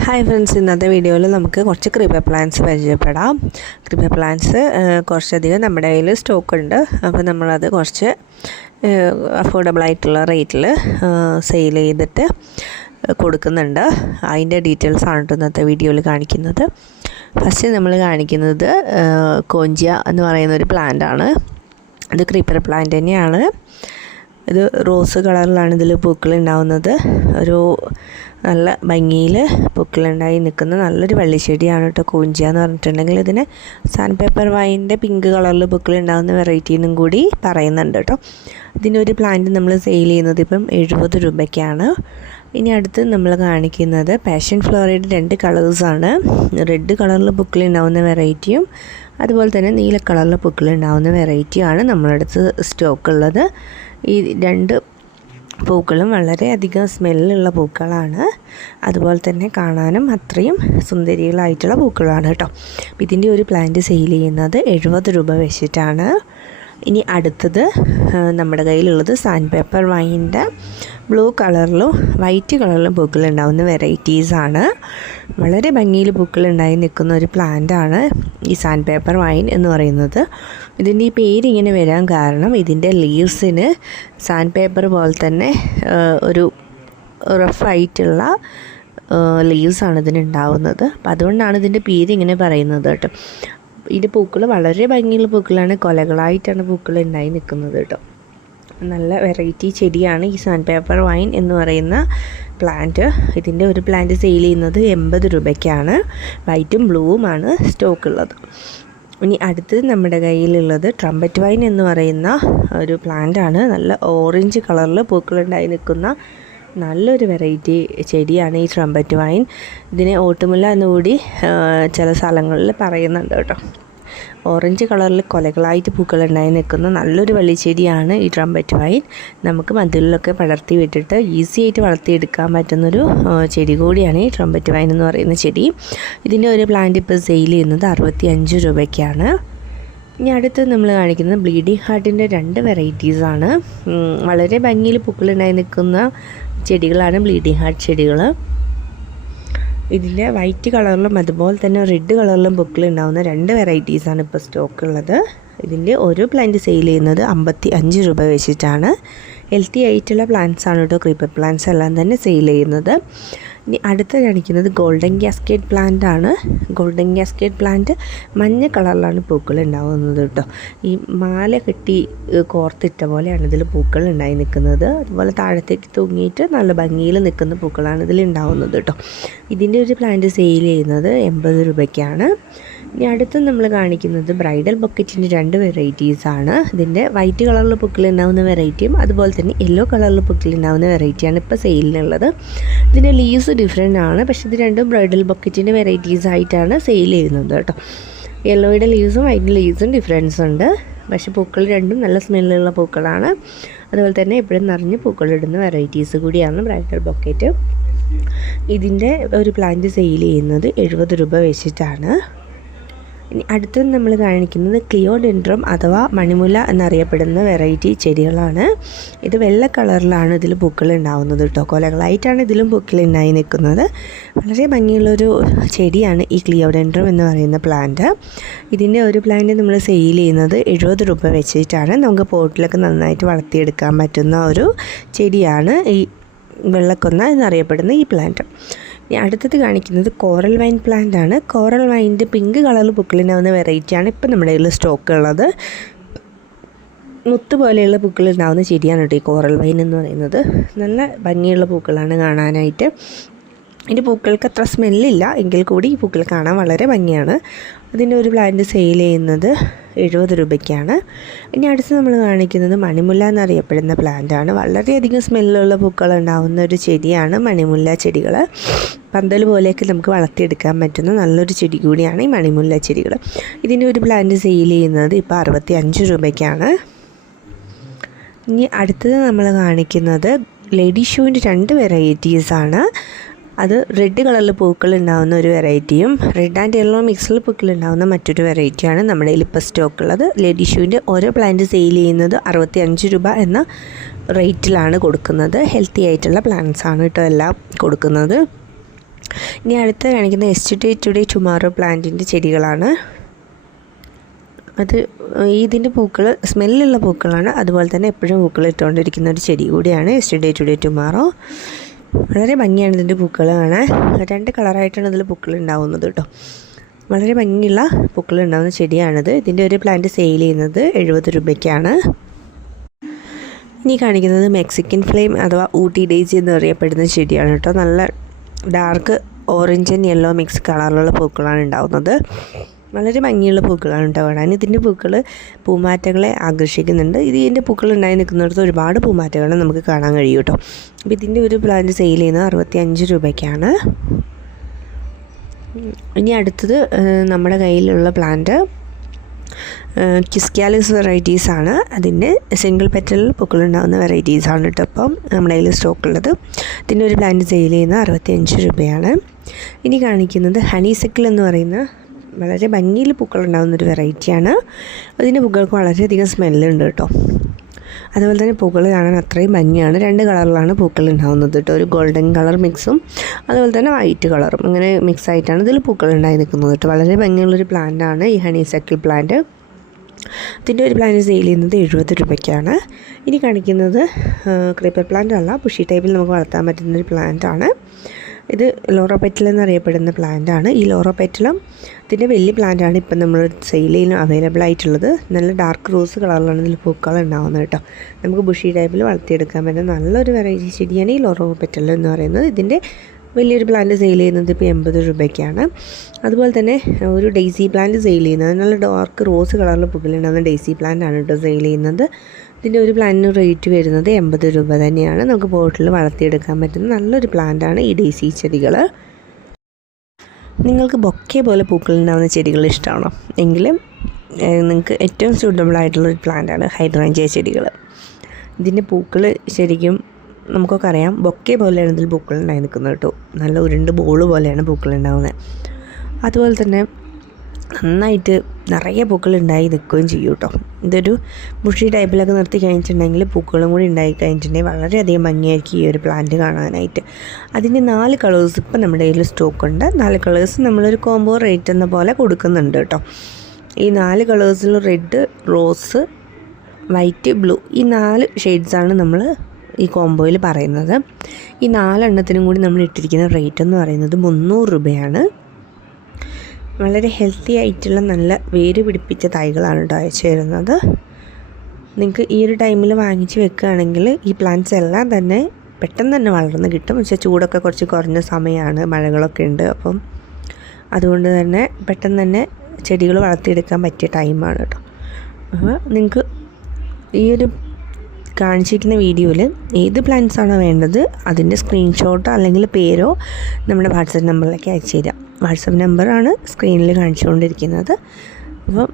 Hi friends ഇന്നത്തെ വീഡിയോയിൽ നമുക്ക് കുറച്ച് ക്രീപ്പർ പ്ലാന്റ്സ് പരിചയപ്പെടാം. ക്രീപ്പർ പ്ലാന്റ്സ് കുറച്ചധികം നമ്മുടെ കയ്യിൽ സ്റ്റോക്ക് ഉണ്ട്. അപ്പോൾ നമ്മളത് കുറച്ച് അഫോർഡബിൾ ആയിട്ടുള്ള റേറ്റിൽ സെയിൽ ചെയ്തിട്ട് കൊടുക്കുന്നുണ്ട്. അതിന്റെ ഡീറ്റെയിൽസ് ആണ് ഇന്നത്തെ വീഡിയോയിൽ കാണിക്കുന്നത്. ഫസ്റ്റ് നമ്മൾ കാണിക്കുന്നത് കോഞ്ചിയ എന്ന് പറയുന്ന ഒരു പ്ലാന്റ് ആണ്. ഇത് ക്രീപ്പർ പ്ലാന്റ് തന്നെയാണ്. ഇത് റോസ് കളറിലാണ് ഇതിൽ പൂക്കൾ ഉണ്ടാവുന്നത് ഒരു നല്ല ഭംഗിയിൽ പൂക്കളുണ്ടായി നിൽക്കുന്ന. നല്ലൊരു വള്ളിച്ചെടിയാണ് കേട്ടോ കൂഞ്ചിയ എന്ന് പറഞ്ഞിട്ടുണ്ടെങ്കിൽ ഇതിന് സാൻഡ് പേപ്പർ വൈന്റെ പിങ്ക് കളറിൽ പൂക്കൾ ഉണ്ടാകുന്ന എന്നും കൂടി പറയുന്നുണ്ട് കേട്ടോ. ഇതിനൊരു പ്ലാന്റ് നമ്മൾ സെയിൽ ചെയ്യുന്നത് ഇപ്പം എഴുപത് രൂപയ്ക്കാണ്. ഇനി അടുത്ത് നമ്മൾ കാണിക്കുന്നത് പാഷൻ ഫ്ലോറയുടെ രണ്ട് കളേഴ്സാണ് റെഡ് കളറിൽ പൂക്കൾ ഉണ്ടാകുന്ന വെറൈറ്റിയും അതുപോലെ തന്നെ നീല കളറിൽ പൂക്കൾ ഉണ്ടാകുന്ന വെറൈറ്റിയാണ് നമ്മളടുത്ത് സ്റ്റോക്ക് ഉള്ളത്. ഈ രണ്ട് പൂക്കളും വളരെയധികം സ്മെല്ലുള്ള പൂക്കളാണ്. അതുപോലെ തന്നെ കാണാനും അത്രയും സുന്ദരികളായിട്ടുള്ള പൂക്കളാണ് കേട്ടോ. ഇതിന്റെ ഒരു പ്ലാന്റ് സെയിൽ ചെയ്യുന്നത് എഴുപത് രൂപ വെച്ചിട്ടാണ്. ഇനി അടുത്തത് നമ്മുടെ കയ്യിലുള്ളത് സാൻഡ് പേപ്പർ വൈന്റെ ബ്ലൂ കളറിലും വൈറ്റ് കളറിലും പൂക്കൾ ഉണ്ടാകുന്ന വെറൈറ്റീസാണ് വളരെ ഭംഗിയിൽ പൂക്കൾ ഉണ്ടായി നിൽക്കുന്ന ഒരു പ്ലാന്റാണ് ഈ സാൻഡ് പേപ്പർ വൈൻ എന്ന് പറയുന്നത്. ഇതിന്റെ ഈ പേരിങ്ങനെ വരാൻ കാരണം ഇതിന്റെ ലീവ്സിന് സാൻഡ് പേപ്പർ പോലെ തന്നെ ഒരു റഫായിട്ടുള്ള ലീവ്സാണ് ഇതിനുണ്ടാവുന്നത് അപ്പം അതുകൊണ്ടാണ് ഇതിന്റെ പേര് ഇങ്ങനെ പറയുന്നത് കേട്ടോ. ഇതിന്റെ പൂക്കൾ വളരെ ഭംഗിയുള്ള പൂക്കളാണ്. കൊലകളായിട്ടാണ് പൂക്കൾ ഉണ്ടായി നിൽക്കുന്നത് കേട്ടോ. നല്ല വെറൈറ്റി ചെടിയാണ് ഈ സാൻഡ് പേപ്പർ വൈൻ എന്ന് പറയുന്ന പ്ലാന്റ് ഇതിന്റെ ഒരു പ്ലാന്റ് സെയിൽ ചെയ്യുന്നത് എൺപത് രൂപയ്ക്കാണ്. വൈറ്റും ബ്ലൂവുമാണ് സ്റ്റോക്ക് ഉള്ളത്. ഇനി അടുത്തത് നമ്മുടെ കയ്യിലുള്ളത് ട്രംപറ്റ് വൈൻ എന്ന് പറയുന്ന ഒരു പ്ലാന്റ് ആണ്. നല്ല ഓറഞ്ച് കളറിൽ പൂക്കളുണ്ടായി നിൽക്കുന്ന നല്ലൊരു വെറൈറ്റി ചെടിയാണ് ഈ ട്രംപറ്റ് വൈൻ ഇതിനെ ഓട്ടുമുല്ല എന്നുകൂടി ചില സ്ഥലങ്ങളിൽ പറയുന്നുണ്ട് കേട്ടോ. ഓറഞ്ച് കളറിൽ കൊലകളായിട്ട് പൂക്കളുണ്ടായി നിൽക്കുന്ന നല്ലൊരു വള്ളിച്ചെടിയാണ് ഈ ട്രംപറ്റ് വൈൻ നമുക്ക് മതിലിലൊക്കെ പടർത്തി വിട്ടിട്ട് ഈസി ആയിട്ട് വളർത്തിയെടുക്കാൻ പറ്റുന്നൊരു ചെടി കൂടിയാണ് ഈ ട്രംപറ്റ് വൈൻ എന്ന് പറയുന്ന ചെടി. ഇതിന്റെ ഒരു പ്ലാന്റ് ഇപ്പോൾ സെയിൽ ചെയ്യുന്നത് അറുപത്തി അഞ്ച് രൂപയ്ക്കാണ്. ഇനി അടുത്ത് നമ്മൾ കാണിക്കുന്നത് ബ്ലീഡിങ് ഹാർട്ടിന്റെ രണ്ട് വെറൈറ്റീസാണ് വളരെ ഭംഗിയിൽ പൂക്കളുണ്ടായി നിൽക്കുന്ന ചെടികളാണ് ബ്ലീഡിങ് ഹാർട്ട് ചെടികൾ ഇതിലെ വൈറ്റ് കളറിലും അതുപോലെ തന്നെ റെഡ് കളറിലും ബുക്കിൽ ഉണ്ടാകുന്ന രണ്ട് വെറൈറ്റീസാണ് ഇപ്പോൾ സ്റ്റോക്ക് ഉള്ളത് ഇതിന്റെ ഒരു പ്ലാന്റ് സെയിൽ ചെയ്യുന്നത് അമ്പത്തി അഞ്ച് രൂപ വെച്ചിട്ടാണ്. ഹെൽത്തി ആയിട്ടുള്ള പ്ലാന്റ്സ് ആണ് കേട്ടോ ക്രീപ്പർ പ്ലാന്റ്സ് എല്ലാം തന്നെ സെയിൽ ചെയ്യുന്നത്. ഇനി അടുത്ത കാണിക്കുന്നത് ഗോൾഡൻ ഗ്യാസ്കേറ്റ് പ്ലാന്റ് ആണ്. ഗോൾഡൻ ഗ്യാസ്കേറ്റ് പ്ലാന്റ് മഞ്ഞ കളറിലാണ് പൂക്കൾ ഉണ്ടാകുന്നത് കേട്ടോ. ഈ മാല കെട്ടി കോർത്തിട്ട പോലെയാണ് ഇതിൽ പൂക്കൾ ഉണ്ടായി നിൽക്കുന്നത്. അതുപോലെ താഴത്തേക്ക് തൂങ്ങിയിട്ട് നല്ല ഭംഗിയിൽ നിൽക്കുന്ന പൂക്കളാണ് ഇതിൽ ഉണ്ടാകുന്നത് കേട്ടോ. ഇതിന്റെ ഒരു പ്ലാന്റ് സെയിൽ ചെയ്യുന്നത് എൺപത് രൂപയ്ക്കാണ്. ഇനി അടുത്ത് നമ്മൾ കാണിക്കുന്നത് ബ്രൈഡൽ ബൊക്കറ്റിന്റെ രണ്ട് വെറൈറ്റീസാണ് ഇതിന്റെ വൈറ്റ് കളറിൽ പൂക്കൾ ഉണ്ടാവുന്ന വെറൈറ്റിയും അതുപോലെ തന്നെ യെല്ലോ കളറിൽ പൂക്കൾ ഉണ്ടാവുന്ന വെറൈറ്റിയാണ് ഇപ്പോൾ സെയിലിനുള്ളത്. ഇതിന്റെ ലീവ്സ് ഡിഫറെന്റ് ആണ്. പക്ഷേ ഇത് രണ്ടും ബ്രൈഡൽ ബൊക്കറ്റിന്റെ വെറൈറ്റീസ് ആയിട്ടാണ് സെയിൽ ചെയ്യുന്നത് കേട്ടോ. യെല്ലോയുടെ ലീവ്സും വൈറ്റിന്റെ ലീവ്സും ഡിഫറൻസ് ഉണ്ട്. പക്ഷേ പൂക്കൾ രണ്ടും നല്ല സ്മെല്ലുള്ള പൂക്കളാണ്. അതുപോലെ തന്നെ എപ്പോഴും നിറഞ്ഞ് പൂക്കളിടുന്ന വെറൈറ്റീസ് കൂടിയാണ് ബ്രൈഡൽ ബൊക്കറ്റ്. ഇതിന്റെ ഒരു പ്ലാന്റ് സെയിൽ ചെയ്യുന്നത് എഴുപത് രൂപ വെച്ചിട്ടാണ്. ഇനി അടുത്തത് നമ്മൾ കാണിക്കുന്നത് ക്ലിയോഡെൻഡ്രം അഥവാ മണിമുല എന്നറിയപ്പെടുന്ന വെറൈറ്റി ചെടികളാണ്. ഇത് വെള്ള കളറിലാണ് ഇതിൽ പൂക്കൾ ഉണ്ടാവുന്നത് കേട്ടോ. കൊലകളായിട്ടാണ് ഇതിലും പൂക്കൾ ഉണ്ടായി നിൽക്കുന്നത്. വളരെ ഭംഗിയുള്ളൊരു ചെടിയാണ് ഈ ക്ലിയോഡെൻഡ്രം എന്ന് പറയുന്ന പ്ലാന്റ്. ഇതിന്റെ ഒരു പ്ലാന്റ് നമ്മൾ സെയിൽ ചെയ്യുന്നത് എഴുപത് രൂപ വെച്ചിട്ടാണ്. നമുക്ക് പോട്ടിലൊക്കെ നന്നായിട്ട് വളർത്തിയെടുക്കാൻ പറ്റുന്ന ഒരു ചെടിയാണ് ഈ വെള്ളക്കൊന്ന എന്നറിയപ്പെടുന്ന ഈ പ്ലാന്റ്. അടുത്തത് കാണിക്കുന്നത് കോറൽ വൈൻ പ്ലാന്റ് ആണ്. കോറൽ വൈന്റെ പിങ്ക് കളറിൽ പൂക്കളിനാവുന്ന വെറൈറ്റിയാണ് ഇപ്പം നമ്മുടെ കയ്യിൽ സ്റ്റോക്ക് ഉള്ളത്. മുത്ത് പോലെയുള്ള പൂക്കളുണ്ടാവുന്ന ചെടിയാണ് കേട്ടോ ഈ കോറൽ വൈൻ എന്ന് പറയുന്നത്. നല്ല ഭംഗിയുള്ള പൂക്കളാണ് കാണാനായിട്ട്. ഇതിന്റെ പൂക്കൾക്ക് അത്ര സ്മെല്ലില്ല. എങ്കിൽ കൂടി ഈ പൂക്കൾ കാണാൻ വളരെ ഭംഗിയാണ്. അതിന്റെ ഒരു പ്ലാന്റ് സെയിൽ ചെയ്യുന്നത് എഴുപത് രൂപയ്ക്കാണ്. ഇനി അടുത്ത് നമ്മൾ കാണിക്കുന്നത് മണിമുല്ല എന്നറിയപ്പെടുന്ന പ്ലാന്റാണ് വളരെയധികം സ്മെല്ലുള്ള പൂക്കൾ ഉണ്ടാകുന്ന ഒരു ചെടിയാണ് മണിമുല്ല ചെടികൾ പന്തൽ പോലെയൊക്കെ നമുക്ക് വളർത്തിയെടുക്കാൻ പറ്റുന്ന നല്ലൊരു ചെടി കൂടിയാണ് ഈ മണിമുല്ല ചെടികൾ ഇതിന്റെ ഒരു പ്ലാന്റ് സെയിൽ ചെയ്യുന്നത് ഇപ്പോൾ അറുപത്തി അഞ്ച് രൂപയ്ക്കാണ്. ഇനി അടുത്തത് നമ്മൾ കാണിക്കുന്നത് ലേഡി ഷൂവിന്റെ രണ്ട് വെറൈറ്റീസാണ് അത് റെഡ് കളറിൽ പൂക്കൾ ഉണ്ടാകുന്ന ഒരു വെറൈറ്റിയും റെഡ് ആൻഡ് യെല്ലോ മിക്സിൽ പൂക്കൾ ഉണ്ടാകുന്ന മറ്റൊരു വെറൈറ്റിയാണ് നമ്മുടെ കയ്യിൽ സ്റ്റോക്ക് ഉള്ളത്. ലേഡി ഷൂവിന്റെ ഓരോ പ്ലാന്റ് സെയിൽ ചെയ്യുന്നത് അറുപത്തി അഞ്ച് രൂപ എന്ന റേറ്റിലാണ് കൊടുക്കുന്നത്. ഹെൽത്തി ആയിട്ടുള്ള പ്ലാന്റ്സ് ആണ് കേട്ടോ എല്ലാം കൊടുക്കുന്നത്. ഇനി അടുത്ത് കാണിക്കുന്ന എസ്റ്റഡേ ടുഡേ ടുമാറോ പ്ലാന്റിന്റെ ചെടികളാണ്. അത് ഇതിന്റെ പൂക്കൾ സ്മെല്ലുള്ള പൂക്കളാണ്. അതുപോലെ തന്നെ എപ്പോഴും പൂക്കൾ ഇട്ടുകൊണ്ടിരിക്കുന്ന ഒരു ചെടി കൂടിയാണ് എസ്റ്റഡേ ടുഡേ ടുമാറോ വളരെ ഭംഗിയാണ് ഇതിന്റെ പൂക്കൾ കാണാൻ. രണ്ട് കളറായിട്ടാണ് ഇതിൽ പൂക്കൾ ഉണ്ടാവുന്നത് കേട്ടോ. വളരെ ഭംഗിയുള്ള പൂക്കൾ ഉണ്ടാകുന്ന ചെടിയാണിത്. ഇതിന്റെ ഒരു പ്ലാന്റ് സെയിൽ ചെയ്യുന്നത് എഴുപത് രൂപയ്ക്കാണ്. ഇനി കാണിക്കുന്നത് മെക്സിക്കൻ ഫ്ലെയിം അഥവാ ഊട്ടി ഡേജി എന്ന് അറിയപ്പെടുന്ന ചെടിയാണ് കേട്ടോ. നല്ല dark orange and yellow mix കളറിലുള്ള പൂക്കളാണ് ഉണ്ടാകുന്നത് വളരെ ഭംഗിയുള്ള പൂക്കളാണ് കേട്ടോ കാണാൻ. ഇതിന്റെ പൂക്കൾ പൂമാറ്റകളെ ആകർഷിക്കുന്നുണ്ട്. ഇത് ഇതിന്റെ പൂക്കൾ ഉണ്ടായി നിൽക്കുന്നിടത്ത് ഒരുപാട് പൂമാറ്റകളെ നമുക്ക് കാണാൻ കഴിയും കേട്ടോ. അപ്പോൾ ഇതിന്റെ ഒരു പ്ലാന്റ് സെയിൽ ചെയ്യുന്നത് അറുപത്തി അഞ്ച് രൂപയ്ക്കാണ്. ഇനി അടുത്തത് നമ്മുടെ കയ്യിലുള്ള പ്ലാന്റ് കിസ്ക്യാലിസ് വെറൈറ്റീസ് ആണ്. അതിന്റെ സിംഗിൾ പെറ്റൽ പൂക്കളുണ്ടാകുന്ന വെറൈറ്റീസ് ആണ് കേട്ടോ ഇപ്പം നമ്മുടെ കയ്യിൽ സ്റ്റോക്ക് ഉള്ളത്. ഇതിന്റെ ഒരു പ്ലാന്റ് സെയിൽ ചെയ്യുന്നത് അറുപത്തിയഞ്ച് രൂപയാണ്. ഇനി കാണിക്കുന്നത് ഹണി സിക്കിൾ എന്ന് പറയുന്ന വളരെ ഭംഗിയിൽ പൂക്കളുണ്ടാകുന്ന ഒരു വെറൈറ്റിയാണ്. അതിന്റെ പൂക്കൾക്ക് വളരെയധികം സ്മെല്ലുണ്ട് കേട്ടോ. അതുപോലെ തന്നെ പൂക്കൾ കാണാൻ അത്രയും ഭംഗിയാണ്. രണ്ട് കളറിലാണ് പൂക്കൾ ഉണ്ടാകുന്നത് കേട്ടോ. ഒരു ഗോൾഡൻ കളർ മിക്സും അതുപോലെ തന്നെ വൈറ്റ് കളറും. അങ്ങനെ മിക്സ് ആയിട്ടാണ് ഇതിൽ പൂക്കൾ ഉണ്ടായി നിൽക്കുന്നത് കേട്ടോ. വളരെ ഭംഗിയുള്ളൊരു പ്ലാന്റാണ് ഈ ഹണി സക്കിൾ പ്ലാന്റ്. ഇതിന്റെ ഒരു പ്ലാന്റ് സെയിൽ ചെയ്യുന്നത് എഴുപത് രൂപയ്ക്കാണ്. ഇനി കാണിക്കുന്നത് ക്രീപ്പർ പ്ലാന്റ് അല്ല പുഷി ടൈപ്പിൽ നമുക്ക് വളർത്താൻ പറ്റുന്ന ഒരു പ്ലാന്റ് ആണ് ഇത് ലോറോപെറ്റൽ എന്നറിയപ്പെടുന്ന പ്ലാന്റ് ആണ് ഈ ലോറോപെറ്റലും ഇതിന്റെ വലിയ പ്ലാന്റ് ആണ് ഇപ്പം നമ്മൾ സെയിലിൽ അവൈലബിൾ ആയിട്ടുള്ളത്. നല്ല ഡാർക്ക് റോസ് കളറിലാണ് ഇതിൽ പൂക്കൾ ഉണ്ടാകുന്നത് കേട്ടോ. നമുക്ക് ബുഷി ടൈപ്പിൽ വളർത്തിയെടുക്കാൻ പറ്റുന്ന നല്ലൊരു വെറൈറ്റി ചെടിയാണ് ഈ ലോറോപെറ്റൽ എന്ന് പറയുന്നത്. ഇതിന്റെ വലിയൊരു പ്ലാന്റ് സെയിൽ ചെയ്യുന്നത് ഇപ്പോൾ എൺപത് രൂപയ്ക്കാണ്. അതുപോലെ തന്നെ ഒരു ഡെയ്സി പ്ലാന്റ് സെയിൽ ചെയ്യുന്നത്. നല്ല ഡാർക്ക് റോസ് കളറിൽ പുകലുണ്ടാകുന്ന ഡെയ്സി പ്ലാന്റ് ആണ് കേട്ടോ സെയിൽ ചെയ്യുന്നത്. ഇതിന്റെ ഒരു പ്ലാന്റിന് റേറ്റ് വരുന്നത് എൺപത് രൂപ തന്നെയാണ്. നമുക്ക് ബോട്ടിൽ വളർത്തിയെടുക്കാൻ പറ്റുന്ന നല്ലൊരു പ്ലാന്റാണ് ഈ ഡേസി ചെടികൾ നിങ്ങൾക്ക് ബൊക്കെ പോലെ പൂക്കൾ ഉണ്ടാകുന്ന ചെടികൾ ഇഷ്ടമാണോ? എങ്കിലും നിങ്ങൾക്ക് ഏറ്റവും സ്യൂട്ടബിൾ ആയിട്ടുള്ളൊരു പ്ലാന്റാണ് ഹൈഡ്രാഞ്ചിയ ചെടികൾ ഇതിന്റെ പൂക്കൾ ശരിക്കും നമുക്കൊക്കെ അറിയാം ബൊക്കെ പോലെയാണ് ഇതിൽ പൂക്കൾ ഉണ്ടായി നിൽക്കുന്നത് കേട്ടോ. നല്ല ഉരുണ്ട് ബോൾ പോലെയാണ് പൂക്കൾ ഉണ്ടാകുന്നത് അതുപോലെ തന്നെ നന്നായിട്ട് നിറയെ പൂക്കൾ ഉണ്ടായി നിൽക്കുകയും ചെയ്യും കേട്ടോ. ഇതൊരു ബുഷി ടൈപ്പിലൊക്കെ നിർത്തി കഴിഞ്ഞിട്ടുണ്ടെങ്കിൽ പൂക്കളും കൂടി ഉണ്ടായി കഴിഞ്ഞിട്ടുണ്ടെങ്കിൽ വളരെയധികം ഭംഗിയായിരിക്കും ഈ ഒരു പ്ലാന്റ് കാണാനായിട്ട്. അതിന്റെ നാല് കളേഴ്സ് ഇപ്പം നമ്മുടെ കയ്യിൽ സ്റ്റോക്ക് ഉണ്ട്. നാല് കളേഴ്സ് നമ്മളൊരു കോംബോ റേറ്റ് എന്ന പോലെ കൊടുക്കുന്നുണ്ട് കേട്ടോ. ഈ നാല് കളേഴ്സിൽ റെഡ് റോസ് വൈറ്റ് ബ്ലൂ ഈ നാല് ഷെയ്ഡ്സാണ് നമ്മൾ ഈ കോംബോയിൽ പറയുന്നത്. ഈ നാലെണ്ണത്തിനും കൂടി നമ്മൾ ഇട്ടിരിക്കുന്ന റേറ്റ് എന്ന് പറയുന്നത് മുന്നൂറ് രൂപയാണ്. വളരെ ഹെൽത്തി ആയിട്ടുള്ള നല്ല വേര് പിടിപ്പിച്ച തൈകളാണ് കേട്ടോ അയച്ചു തരുന്നത്. നിങ്ങൾക്ക് ഈ ഒരു ടൈമിൽ വാങ്ങിച്ച് വെക്കുകയാണെങ്കിൽ ഈ പ്ലാന്റ്സ് എല്ലാം തന്നെ പെട്ടെന്ന് തന്നെ വളർന്ന് കിട്ടും. പക്ഷേ ചൂടൊക്കെ കുറച്ച് കുറഞ്ഞ സമയമാണ് മഴകളൊക്കെ ഉണ്ട്. അപ്പം അതുകൊണ്ട് തന്നെ പെട്ടെന്ന് തന്നെ ചെടികൾ വളർത്തിയെടുക്കാൻ പറ്റിയ ടൈമാണ് കേട്ടോ അപ്പോൾ നിങ്ങൾക്ക് ഈ ഒരു കാണിച്ചിരിക്കുന്ന വീഡിയോയിൽ ഏത് പ്ലാന്റ്സാണോ വേണ്ടത് അതിന്റെ സ്ക്രീൻഷോട്ടോ അല്ലെങ്കിൽ പേരോ നമ്മുടെ വാട്സപ്പ് നമ്പറിലേക്ക് അയച്ചു തരാം. വാട്സപ്പ് നമ്പറാണ് സ്ക്രീനിൽ കാണിച്ചുകൊണ്ടിരിക്കുന്നത്. അപ്പം